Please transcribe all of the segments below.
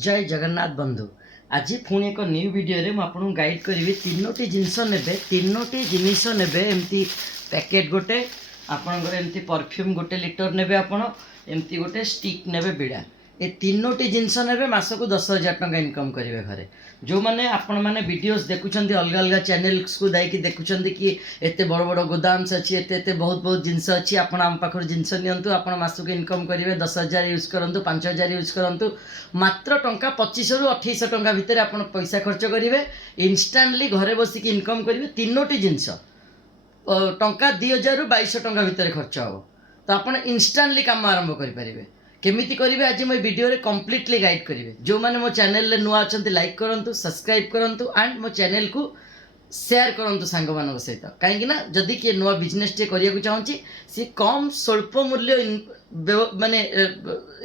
जय जगन्नाथ बंधु। आज पुणी एक न्यू वीडियो में आपको गाइड करी तीनोटी जिनस ने तीनोटी जिनिस ने एमती पैकेट गोटे आपणकर एमती परफ्यूम गोटे लिटर ने एमती गोटे स्टिक ने बिड़ा ये तीनोटी जिनस ने मास को 10,000 टंका इनकम करेंगे घरे जो मैंने आपण मैंने वीडियोस देखुं अलग अलग चैनल्स को दायी देखुं कि एत बड़ बड़ गोदाम्स अच्छी एत बहुत बहुत जिनस अच्छी आपण आम पाखर जिनस नियंतु आप मास को इनकम करेंगे 10,000 यूज करूँ 5,000 यूज करूँ मात्र टंका 25 रु 2800 टंका भितर आप पैसा खर्च करेंगे इंस्टांटली घरे बसिक इनकम करेंगे तीनोटी जिनस टंका 2,000 रु 2,200 टंका भितर खर्च हम तो आप इंस्टांटली काम आरंभ करेंगे केमिति करेंगे आज मैं वीडियो रे कंप्लीटली गाइड करेंगे जो मैंने मो चैनल नुआ अच्छा लाइक करूँ सब्सक्राइब करूँ एंड मो चैनल को शेयर करूँ सांग मान सहित कहीं जदि किए नुआ बिजनेस टे करने चाहूँगी सी कम स्वल्प मूल्य माने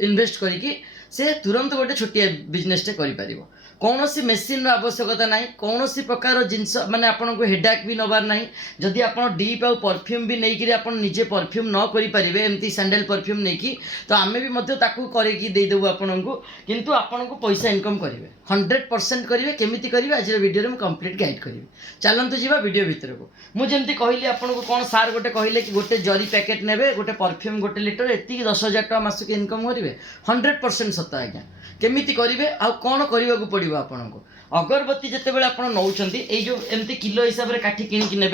इन्वेस्ट करके से तुरंत गोटे छोटिया बिजनेस टे कर कौन सी मेसीन आवश्यकता ना कौन सी प्रकार जिनस माने आपन को हेडाक भी नबार ना जदि आप डीप आउ परफ्यूम भी नहीं आप निजे परफ्यूम न करें एमती सैंडल परफ्यूम नहीं कि तो आम भी करदेबू आपन को किंतु आपन को पैसा इनकम करेंगे 100% करेंगे केमिति करेंगे आज वीडियो में कंप्लीट गाइड करेंगे चलते जावा वीडियो भितर को मुझे कहली आपन को कौन सार गोटे कहले कि गोटे जरी पैकेट ने गोटे परफ्यूम गोटे लिटर एति 10,000 टका मासक इनकम करेंगे 100% सत आज्ञा केमिति करेंगे आउ कौन करने को पड़ो आपन को अगरबत्ती जिते बड़े आप नौकरी जो एमती किलो हिसाब से काठी किणिकी ने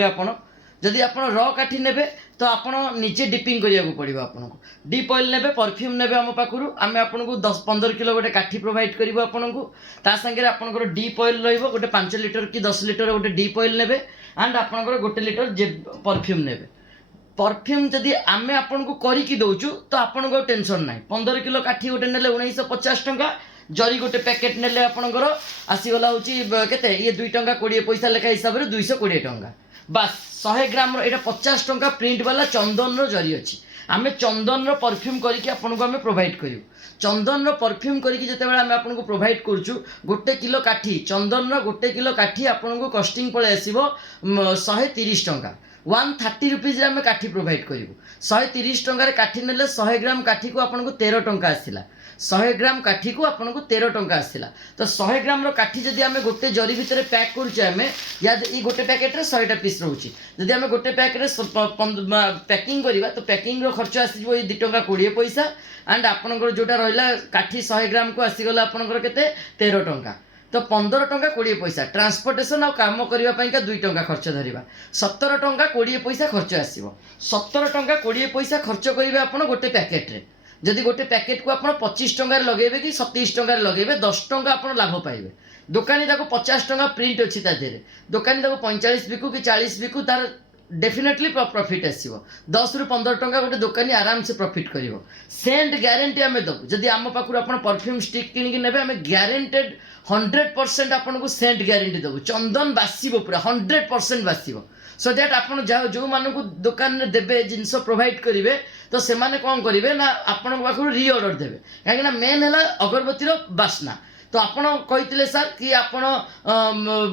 जदि आप र काठी ने तो आप निजे डिपिंग करने को पड़ो आपन को डीप ऑयल ने परफ्यूम ने आम पाखु आम आपन को 10-15 किलो गोटे काठी प्रोवाइड करूँ आपन को ता संगे आपंकर डीप ऑयल रोटे 5 लिटर कि 10 लिटर गोटे डीप ऑयल ने एंड आपंकर गोटे लिटर परफ्यूम ने परफ्यूम जदि आम आपन को करके दौचु तो आपन को टेंशन ना 15 किलो काठी गोटे ने 1950 टंका जरी गोटे पैकेट ने आपंकर आसीगला हूँ के ये 2 टंका 20 पैसा लेखा हिसाब से 220 टंका बास 100 ग्राम एटा 50 टंका प्रिंट वाला चंदन रो जरी अच्छी आम चंदन रो परफ्यूम करके आपन को आम प्रोवाइड करूँ चंदन रो परफ्यूम करके जिते बड़े आम आपन को प्रोवाइड करूँ गोटे किलो काठी चंदन रो गोटे किलो काठी आपन को कस्टिंग पड़े आसो 130 टंका 130 रुपीज आम काठी प्रोवाइड करूँ 130 टंकार काठी ने 100 ग्राम काठी को आपन को 13 टंका आसला 100 ग्राम काठी को आपन को 13 टंका आसला तो 100 ग्राम रो काठी जदि आम गोटे जरी भितर पैक करुचे आम या गोटे पैकेट रे 100टा पीस रोचे जदि आम गोटे पैकेट पैकिंग करवा तो पैकिंग रो खर्च आसीजो 2 टंका 20 पैसा एंड आपनकर जोटा रहिला काठी 100 ग्राम को आसीगला आपनकर केते 13 टंका तो 15 टंका 20 पैसा ट्रांसपोर्टेशन और काम करने 2 टंका खर्च धरवा 17 टंका 20 पैसा खर्च आसो 17 टंका 20 पैसा खर्च करेंगे आप गोटे पैकेट रे जदि गोटे पैकेट को आप 25 टंकार लगे कि 27 टंकार लगे 10 टंका आप लाभ पाइबे दुकानी 50 टंका प्रिंट अच्छी तादेह दुकानी 45 बिकू कि 40 बिकू तार डेफिनेटली प्रॉफिट आसो 10 रु 15 टंका गोटे दुकानी आराम से प्रॉफिट कर सेंट ग्यारंटी आम दबू जदि आम पाखु आप परफ्यूम स्टिक किणिकी ने आम ग्यारंटेड 100% आपन को सेंट ग्यारंटी दबू चंदन बासिबो पूरा 100% बासिबो सो दैट आप जो मानक दुकान में देवे जिनस प्रोवाइड करेंगे तो से कौन करेंगे ना आपण पाखु री ऑर्डर देवे कहीं मेन है अगरबत्ती बास्ना तो आपड़ कही सर कि आपण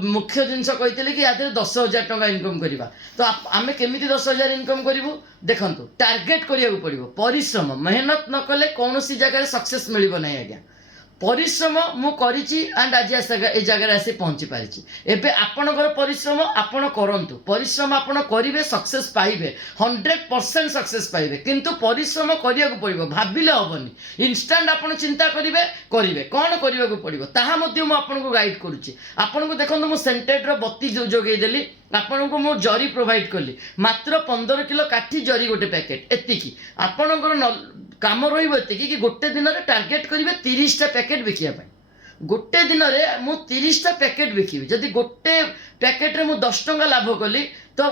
मुख्य जिनस कही कि या 10,000 टंका इनकम करवा तो आम केमी 10,000 इनकम करूँ देखु टार्गेट करिया पड़ो परिश्रम मेहनत न कले कौन सी जगह सक्सेस मिल ना आज्ञा परिश्रम मु करिछि एंड आज ए जगह आसी पहुँची पारिछि एबे आपणकर परिश्रम आपण करंतु परिश्रम आपण करिवे सक्सेस पाइबे 100% सक्सेस पाइबे किंतु परिश्रम करिया को पड़िबो भाबिले हबनी इंस्टेंट आपण चिंता करिवे करिवे कोन करिया को पड़िबो ताहा मध्ये मु आपण को गाइड करूछि आपण को देखंतु मु सेंटेड रो बत्ती जोगै देली आपण को मु जरी प्रोवाइड कली मात्र 15 किलो काठी जरी गोटे पैकेट एतिकी आपणकर काम रही कि गोटे दिन में टार्गेट करेंगे 30टा पैकेट बिकिया गोटे दिन में मु 30टा पैकेट बिकबी जदि गोटे पैकेट रे मु 10 टंका लाभ कली तो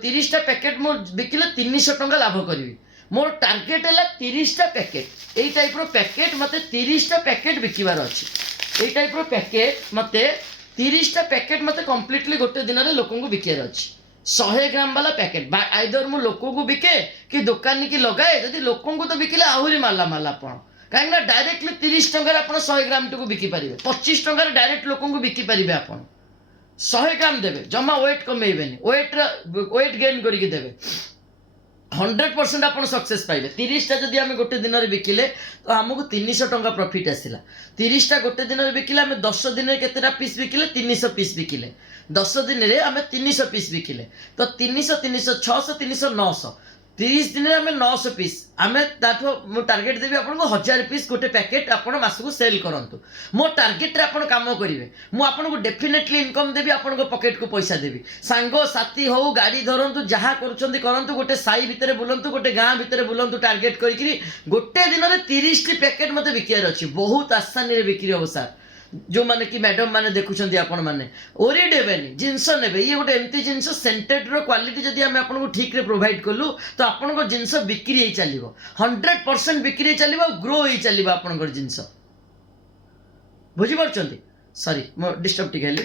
30टा पैकेट मु बिकिले 300 टंका लाभ करी मोर टार्गेट है 30टा पैकेट यही टाइप रो पैकेट मते 30टा पैकेट बिकबार अच्छी यही टाइप रो पैकेट मते 30टा पैकेट मते कंप्लीटली गोटे दिन में लोक बिकार अच्छी 100 ग्राम वाला पैकेट आइदर मु लोक को बिके कि दुकानी की लगाए जदि लोक को तो बिकिले आहरी माला माला आप कहीं डायरेक्टली 30 टंकार आप 100 ग्राम टू बिकी पारे 25 टंकार डायरेक्ट लोक को बिकी पारे आप 100 ग्राम देवे जमा वेट कमेबेनि वेट गेन करके देवे 100% आप सक्सेस पाइले 30टा जदि आम गोटे दिन में बिकिले तो आमको 300 टंका प्रॉफिट आसला 30टा गोटे दिन में बिकिले आम 10 दिन में केतेटा पीस बिकिले 300 पीस बिकिले 10 दिन में आम 300 पीस बिकिले तो 300 300 600 300 900 30 दिन में आम 900 पीस आम मु टार्गेट देवी आपको 1000 पीस गोटे पैकेट आप मासक सेल करूँ मो टार्गेट आप काम करेंगे मुझे डेफिनेटली इनकम देवी आपको पकेट को पैसा देवी सांग साथी हो गाड़ी धरतु जहाँ करूँ गोटे साई भितर बुलतु गोटे गाँ भितर बुलतु टार्गेट करी गोटे दिन में 30टी पैकेट मत बिकार अच्छी बहुत आसानी बिक्री हम सार जो माने कि मैडम माने देखुछंती आपण माने ओरी देबेनी जिंस नेबे ये गोटे एमती जिंस सेंटेड रो क्वालिटी जदि हम आपन ठीक रे प्रोवाइड कलु तो आपन को जिंस बिक्री ही चलिबो 100% बिक्री ही चलिबो ग्रो ही चलिबो आपन को जिंस बुझी परछंती सॉरी मो डिस्टर्ब टिकली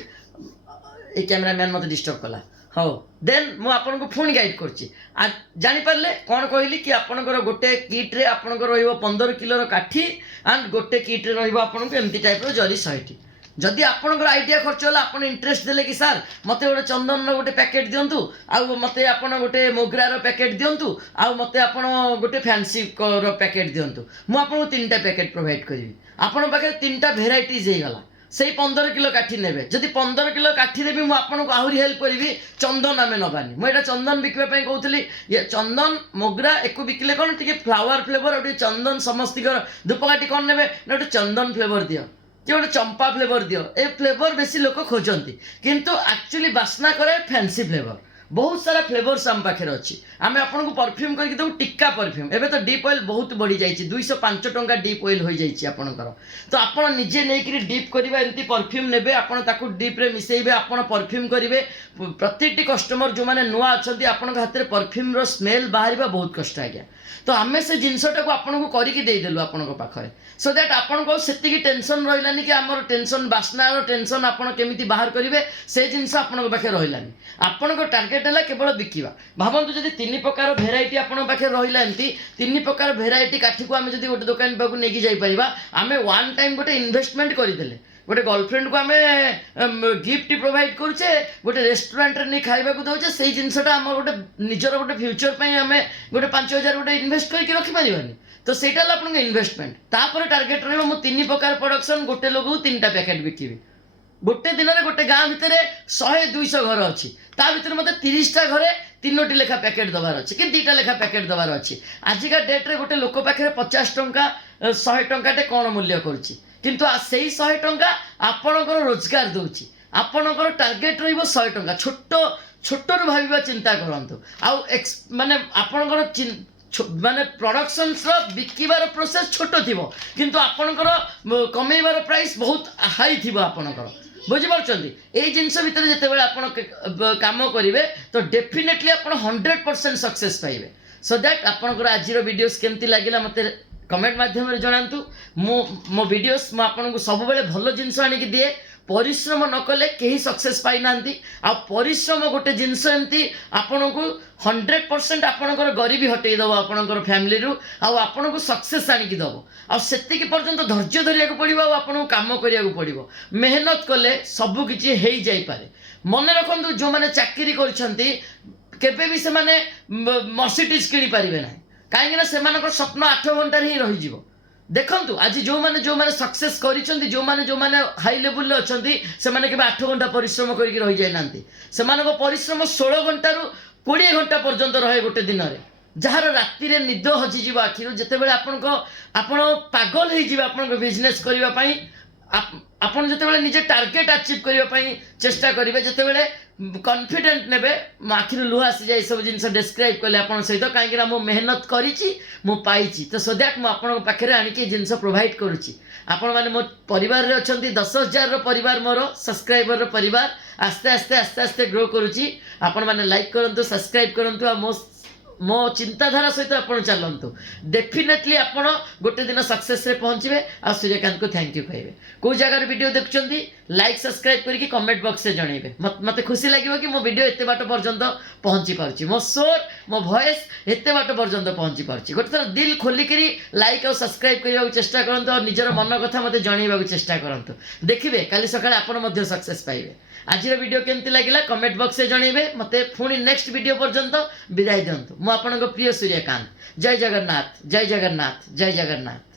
ए कैमरामैन मते डिस्टर्ब कला हाँ देन मु आपन को फोन गाइड करछि आज जानि पारले कोन कहली कि आपनकर गोटे किट रे आपनकर रहइबो 15 किलो काठी एंड गोटे किट रे रहइबो आपन को एमती टाइप रो जरी 100टी जदि आपनकर आइडिया खर्च होला आपन इंटरेस्ट देले कि सर मते गोटे चंदन रो गोटे पैकेट दियंतु आ मते आपन गोटे मोगरा रो पैकेट दियंतु आ मते आपन गोटे फैंसी रो पैकेट दियंतु मु आपन को 3टा पैकेट प्रोवाइड करबी आपन पाखे 3टा वेराइटीज हे गला से 15 किलो काठी नेबे जदि 15 किलो काठी देबी मु आपन को आहरी हेल्प करी चंदन आमे नबानी मु एटा चंदन बिकबा पई कहउतली ये चंदन मोगरा एको बिकले कोन टिके फ्लावर फ्लेवर और चंदन समस्ती कर धूपकाठी कोन नेबे न चंदन फ्लेवर दियो कि गोटे चंपा फ्लेवर दियो ए फ्लेवर बेसी लोक खोजती किंतु एक्चुअली बास्ना करे फैंसी फ्लेवर बहुत सारा फ्लेवर्स आम पाखे अच्छी आम आपको परफ्यूम करके देव टिक्का परफ्यूम एवं तो डीप ऑयल बहुत बढ़ी जाइए 205 टंका डीप ऑयल हो जाइए आपंकर तो आप निजे नहीं डीप करवा एमती परफ्यूम ने आपको डीप रे मिसेबे आप परफ्यूम करेंगे प्रत्येकटी कस्टमर जो मैंने नुआ अच्छा आपन हाथ में परफ्यूम रो स्मेल बाहर बहुत कष्ट आज्ञा तो आम से जिनसटा को आपको करदेलु आपण पाखे सो दैट आपको से टेंशन रही कि आम टेंशन बास्ना टेंशन आपड़ केमी बाहर करेंगे से जिनस आपण पाखे रही आपण टार्गेट है केवल बिकवा भावतु जब 3 प्रकार भेराइटी आपण पाखे रहा एमती 3 प्रकार भेराइटी काठी को आम गोटे दुकान पाक नहीं जापर आम वन टाइम गोटे इन्वेस्टमेंट करदे गोटे गर्लफ्रेंड को आम गिफ्ट प्रोवाइड करुचे गोटे रेस्टोरेंट नहीं खाइबा को दौचे से जिनसटा आम गोटे निजर गोटे फ्यूचर पे आम गोटे 5000 गोटे इन्वेस्ट करके रखिपारे तो सेटा आप इन्वेस्टमेंट तापर टार्गेट रही मो 3 प्रकार प्रोडक्शन गोटे लोग 3टा पैकेट बिकिबी गोटे दिन में गोटे गाँ भितर 100-200 घर अच्छी ता भीतर मत 30टा घरे 3टी लेखा पैकेट दबार अच्छी कि 2टा लेखा पैकेट दबार अच्छी आजिका डेट्रे गोटे लोक पाखे 50 टंका 100 टंकाटे कौन मूल्य करुच्ची किंतु से 100 टंका आपणकर रोजगार दूची आपणकर टार्गेट रही 100 टंका छोट छोटर भाव चिंता करूँ आउ माने आपणकर माने प्रोडक्शंस बिकिबार प्रोसेस छोट थी किंतु आपणकर कमेबार प्राइस बहुत हाई थी आपणकर बुझीपार्टी ये जिनस भितर जिते आप काम करेंगे तो डेफिनेटली आप 100% सक्सेस पाइबे सो दैट आपणकर आज वीडियोस केमती लगिला मते कमेंट माध्यम जनातु मो वीडियोस मुझे सब भल जिनस आणिक दिए परिश्रम न कले कहीं सक्सेस पाई ना आ परिश्रम गोटे जिनस एमती आपण को 100% आपणकर गरीबी हटई दब आपणकर फैमिली रु आपण को सक्सेस आणिक दब आती पर्यंत धैर्य धरिया पड़ो आपको काम करिया पड़ो मेहनत कले सबकि हो जापे मन रखु जो मैंने चाकरी कर से मर्सिडीज किणी पारे ना कहीं स्वप्न 8 घंटे ही रही देखंतु आज जो माने सक्सेस करिसंती जो माने हाई लेवल अच्छा से माने केबे 8 घंटा परिश्रम करके रही जाय नांती सेमानको परिश्रम 16 घंटा रु 20 घंटा पर्यंत रहे गोटे दिन रे जार राति रे निद हजि जीव आखिरु जेते बेले आपण पागल हो जीव आपण बिजनेस करबा पई आपण जेते बेले निजे टार्गेट अचीव करबा पई चेष्टा करिवे जेते बेले कॉन्फिडेंट नेबे आखिर लुह आसी जाए सब जिन डिस्क्राइब कले आप सहित कहीं मु मेहनत करी पाई तो सो दैट मुझे पाखे आणिकी जिनस प्रोवाइड करुच्ची आपण मैंने मो परिवार अच्छा 10,000 परिवार मोर सब्सक्राइबर परिवार आस्ते आस्ते आस्ते आस्ते ग्रो करुच्ची आपण मैंने लाइक करूँ सब्सक्राइब करूँ मो मो चिंताधारा सहित आप चलतु डेफिनेटली आपण गोटे दिन सक्सेस रे पहुँचे आ सूर्यकांत को थैंक यू कहे कौ जगार वीडियो देखुं लाइक सब्सक्राइब करके कमेंट बॉक्स से जनइबे मत खुशी लगे कि मो वीडियो एत बाट पर्यंत पहुँची पार्टी मो स्वर मो वॉइस एत बाट पर्यंत पहुँची पार्टी गोटे थर दिल खोलिक लाइक और सब्सक्राइब करने को चेष्टा करूँ और निजर मन कथा मत जनइबा चेष्टा करूँ देखिए काली सकाଳେ आपण सक्सेस पाइबे आज वीडियो केमती लगिला कमेंट बॉक्स में जनइबे मते पुणी नेक्स्ट वीडियो पर्यंत विदाय दिंतु मु आपन प्रिय सूर्यकांत जय जगन्नाथ जय जगन्नाथ जय जगन्नाथ।